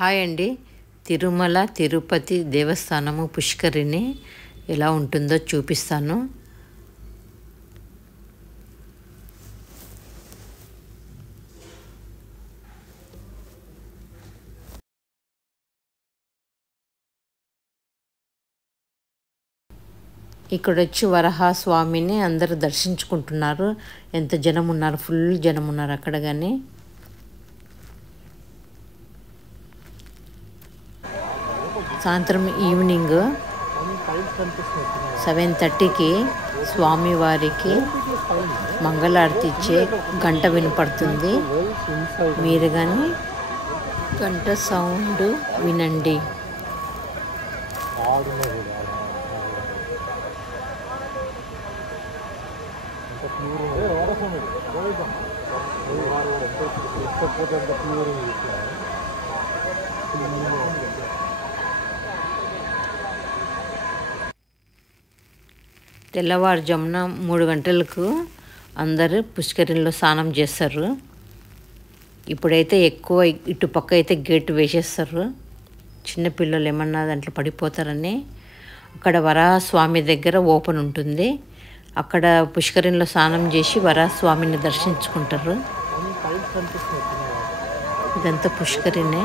Hi అండి. తిరుమల తిరుపతి దేవస్థానము పుష్కరిణి ఎలా ఉంటుందో చూపిస్తాను. ఇక్కడ వచ్చి వరహాస్వామిని అందరూ దర్శించుకుంటున్నారు. ఎంత జనం ఉన్నారు, ఫుల్ జనం ఉన్నారు అక్కడ. కానీ సాయంత్రం ఈవినింగ్ 7:30కి స్వామివారికి మంగళారతి ఇచ్చే గంట వినపడుతుంది. మీరు కానీ గంట సౌండ్ వినండి. తెల్లవారుజామున 3 గంటలకు అందరూ పుష్కరిణిలో స్నానం చేస్తారు. ఇప్పుడైతే ఎక్కువ ఇటు పక్క అయితే గేట్ వేసేస్తారు. చిన్నపిల్లలు ఏమన్నా దాంట్లో పడిపోతారని. అక్కడ వరాహస్వామి దగ్గర ఓపెన్ ఉంటుంది. అక్కడ పుష్కరిణిలో స్నానం చేసి వరాహస్వామిని దర్శించుకుంటారు. ఇదంతా పుష్కరిణి.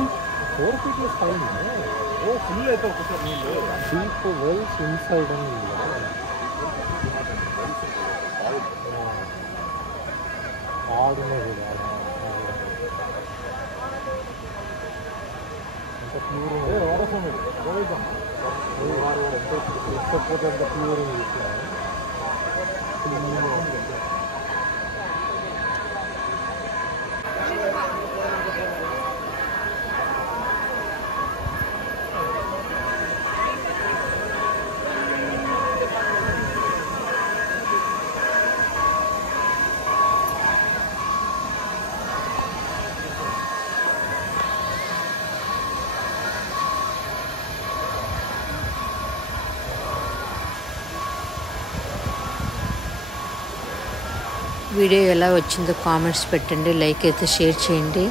వీడియో ఎలా వచ్చిందో కామెంట్స్ పెట్టండి. లైక్ అయితే షేర్ చేయండి.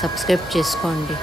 సబ్స్క్రైబ్ చేసుకోండి.